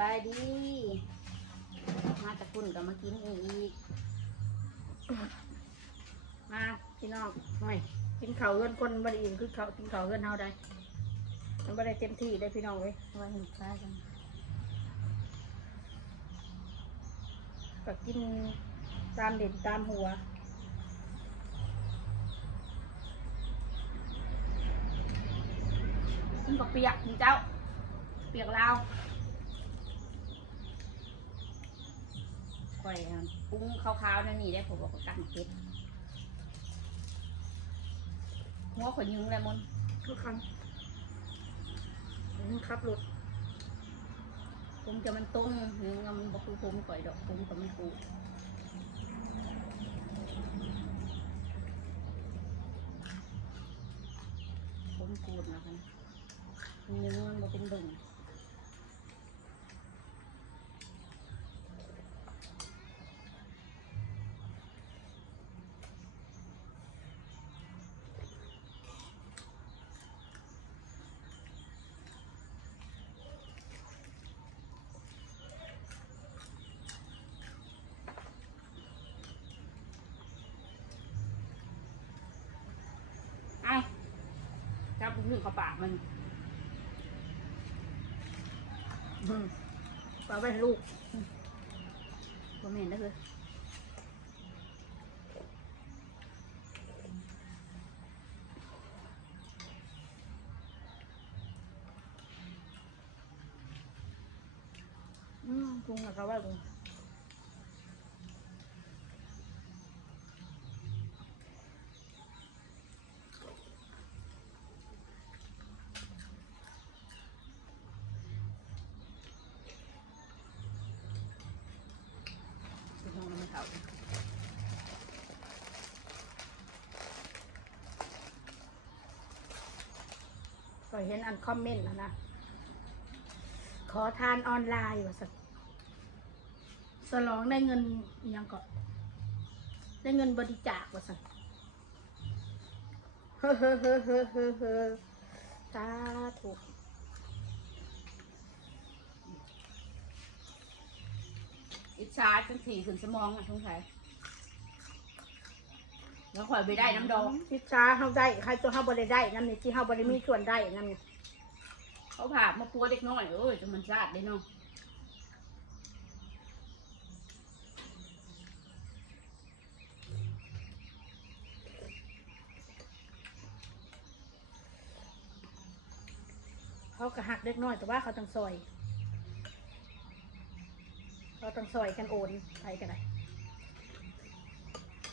บายดี มาจากคุณก็มากินอีก มาพี่น้องไม่กินข้าวเงินคนบริอินคือเขาวกินข้าวเงินเฮาได้ มันบ่ได้เต็มที่ได้พี่น้องเว้ยวันหนึ่งฟ้ากันก็กินตามเด่นตามหัวกินกับเปียกนี่เจ้า เปียกลาว ข่อยอะปรุงขาวๆนั่นนี่ได้ผมบอกว่ากั้งเผ็ดหัวข่อยยึงเลยมนทุกครั้งผมขับรถผมจะมันต้งยึงมันบอกคือผมข่อยดอกผมกับมันปูผมกูดนะคะยึงมันบอกเป็นดุ่ง ถึงเข้าปากมันอืมฝาไว้ให้ลูกบ่แม่นนะคืออืมปรุงแล้วก็ไว้ปรุงพี่น้องมันเขา ก็เห็นอันคอมเมนต์นะนะ ขอทานออนไลน์ว่าสักสลองได้เงินยังก็ได้เงินบริจาคว่าสักเฮ้อเฮ้อเฮ้อเฮ้อเฮ้อเฮ้อสาธุอิจฉาจนถี่ขึ้นสมองอะสงสัย แล้วข่อยไปได้น้ำดองพิชาเฮาได้ใครตัวเฮาบ่ได้ได้นำนี่ที่เฮาบ่ได้มีส่วนได้นำนี่เขาผ่ามาปัวเด็กน้อยเอ้ยจนมันซาดได้เนาะเขาก็หักเล็กน้อยแต่ว่าเขาต้องซอยเขาต้องซอยกันโอนไปกันได้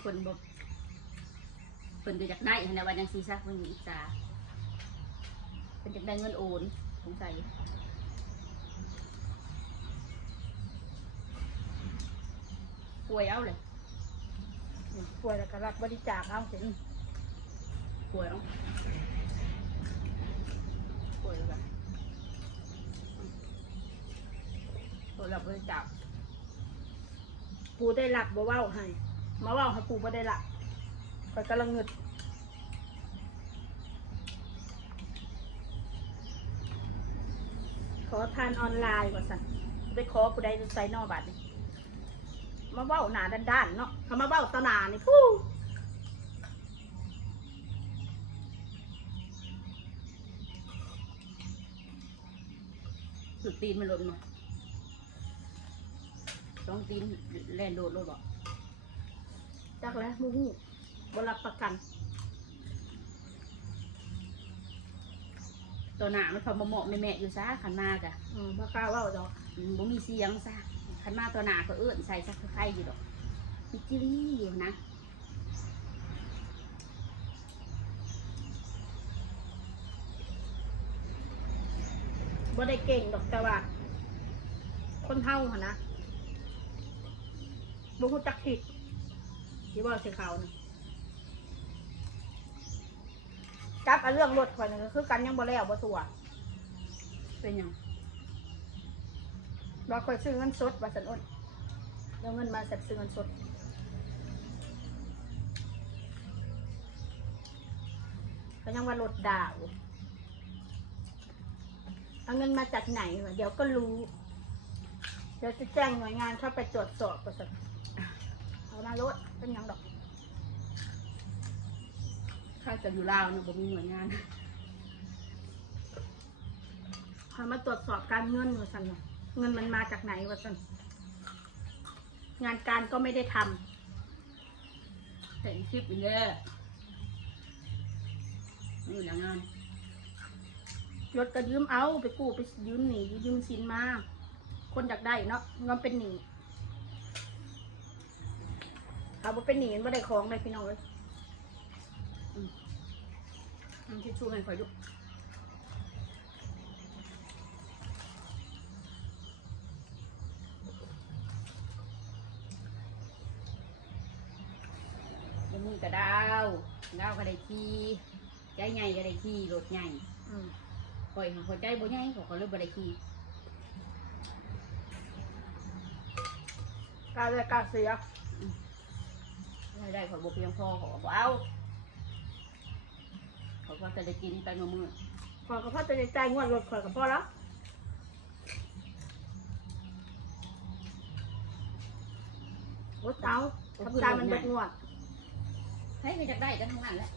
คนบอก คนจะอยากได้ขนาดวันยังซีซักมันอิจฉาเป็นจะได้เงินโอนสงสัยป่วยเอาเลยป่วยแล้วก็รับบริจาคเอาสิป่วยเอาป่วยแล้วแบบป่วยแล้วบริจาคปูได้หลักบ่เว้าให้มาเว้าให้ปูบ่ได้หลักค อยกำลังเงิดขอทานออนไลน์ว่าสั่นไปขอผู้ใดใส่นอบัตรนี่มาเว้าหนาด้านๆเนาะเขามาเว้าตะหนานี่ฟู้สุดตีนมันหล่นมาสองตีนแล่นโดดโลดบอกจักแล้วมูฮู้ บ่รับประกัน ตัวหนามันพอมาเหมาะแม่แม่ๆอยู่ซะขันมากะอืมบ่กล้าเว้าดอกอืมบ่มีเสียงซะขันมาตัวหนาก็เอื้อนใส่ซักไข่อยู่ดอกมีจิรี่อยู่นะบ่ได้เก่งดอกแต่ว่า คนเฮาหั่นนะบ่ฮู้จักผิดที่ว่าสิเขานะจับเอาเรื่องรถข่อยนั่นก็คือกันยังบ่แล้วบ่ตัวเป็นหยังว่าข่อยซื้อเงินสดว่าซั่นอ้นแล้วเงินมาเสร็จซื้อเงินสดก็ยังว่ารถดาวเอาเงินมาจากไหนวะเดี๋ยวก็รู้ เดี๋ยวจะแจ้งหน่วยงานเข้าไปตรวจสอบประสิเอามาลดเป็นหยังดอก ข้าจะอยู่ลาวเนี่ยบ่มีหน่วยงานเขามาตรวจสอบการเงินว่าสันน่ะเงินมันมาจากไหนวะสันงานการก็ไม่ได้ทำเห็นคลิปอีกแล้วนี่แหละงานรถก็ยืมเอาไปกู้ไปยืมหนียืมสินมา คนอยากได้เนาะเงินเป็นหนี้เขาบ่เป็นหนี้มันบ่ได้ของเลยพี่น้องเลย ทำทิชชู่ให้คอยดูเดี๋ยวมือกระดาวดาวก็ได้ขี่ใจใหญ่ก็ได้ขี่รถใหญ่อืมคอยหาหัวใจบ่ใหญ่เขาก็เลยบ่ได้ขี่การเลยการเสียรายได้คอยบ่เพียงพอเขาก็บ่เอา เขาก็จะได้กินไปมื้อมื้อขอยกับพ่อจะได้จ่ายงวดรถขอยกับพ่อแล้วรถเอาทำการมันเบิดงวดให้ก็จะได้กันทั้งนั้นแหละ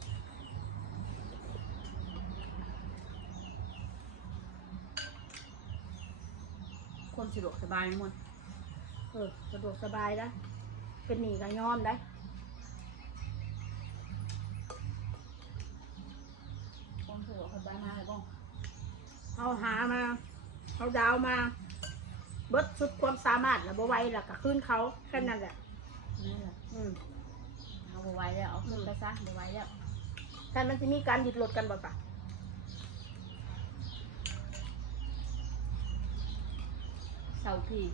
คนสะดวกสบายหมดเออสะดวกสบายนะเป็นหนี้ก็ยอมได้ หามาเอาดาวมาเบิดสุดความสามารถแล้วบ่ไหวแล้วก็ขึ้นเขาแค่นั้นแหละนี่แหละอืมเอาบ่ไหว้แล้วเอาขึ้นไปซะบ่ไหว้แล้วแต่มันจะมีการยึดรถกันบ่ปะเสาพี่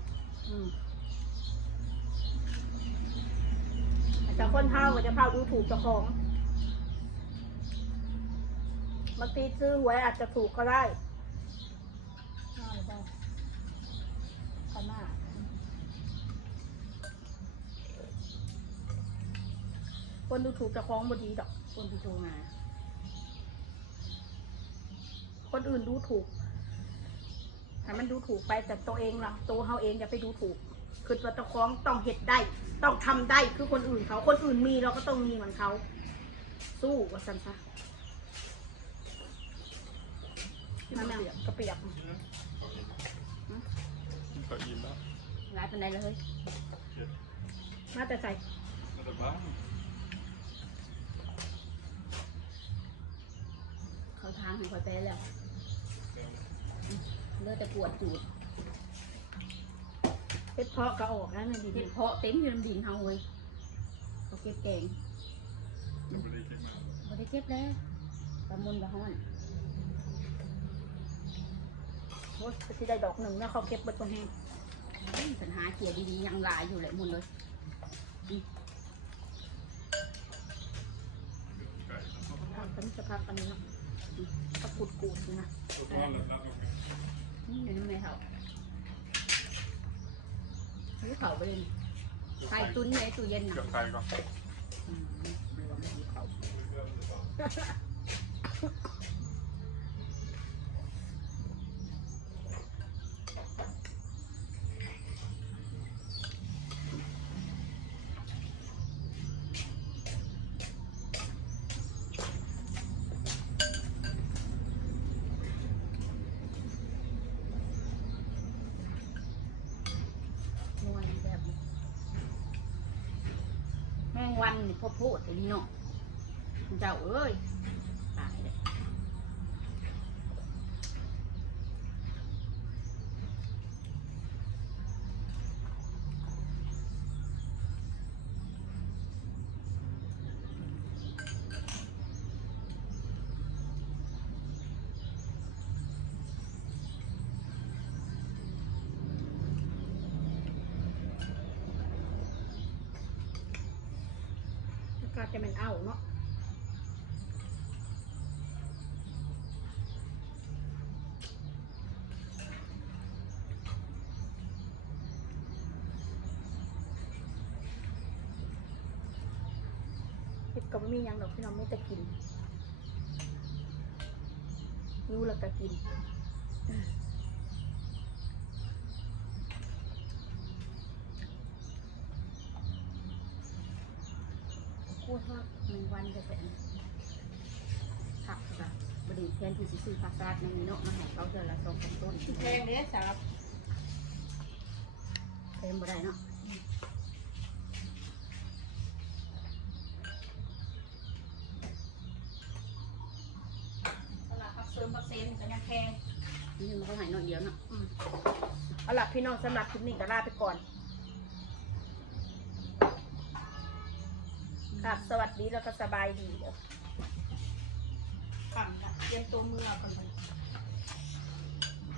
อืมแต่คนเท่าก็จะเท่าดูถูกเจ้าของบางทีซื้อหวยอาจจะถูกก็ได้ใช่ใช่ ขอบมากคนดูถูกเจ้าของบ่ดีดอกคนที่โทรมาคนอื่นดูถูกถ้ามันดูถูกไปแต่ตัวเองล่ะตัวเขาเองอย่าไปดูถูก คือว่าเจ้าของต้องเห็ดได้ ต้องทำได้คือคนอื่นเขาคนอื่นมีเราก็ต้องมีเหมือนเขา สู้ว่าสันซะนั่นน่ะกระเปียก ก็อิ่มแล้วร้ายเป็นไรเลยมาแต่ใส่มาแต่บ้านเขาทางให้คอยไปแล้วเลือดแต่ปวดจูดเพชรเพาะกระออกนะนี่ดีเห็ดเพาะเต็มอยู่ลำดินเฮาเว้ยเขาเก็บแกงยังไม่ได้เก็บมาบ่ได้เก็บแล้วปลามุนปลาฮ้อน โอ้ยที่ได้ดอกหนึ่งนะเขาเก็บเบิดตัวแห้งอืมปัญหาเกียดีๆยังหลายอยู่แหละมุนเลยไก่แล้วก็ทำกันจะพักอันนี้เนาะตะกุดกูดอยู่นะตัวทอดแล้วแล้วนี่อยู่ในเฮาซื้อเขาไปเลยไข่ตุ้นในตู้เย็นเกือนะบไก่ก็ อืมไม่ว่าไม่มีเขา นวลแบบนี้แมง วันนี่พอพูดไอ้นี่เนาะเจ้าเอ้ยตายเลย จะเป็นเอาเนาะเห็ดก็ไม่มียังดอกพี่น้องไม่แต่กินรู้แล้วก็กิน พูดว่าหนึ่งวันจะเป็นผักค่ะบไดีแทนที่จะซื้อผักสลัดในนี้เนาะมาให้เขาเจอละสองสามต้นแพงเด้สาวเต็มบ่ได้เนาะสำหรับผักเสริมผักเซนก็ยังแพงนี่มันเขาใหายน้อยเดียวเนาะอืมเอาล่ะพี่น้องสำหรับคลิปนี้ก็ลาไปก่อน ครับสวัสดีแล้วก็สบายดีเด้อขังน่ะเตรียมตัวมือเอาก่อนเลย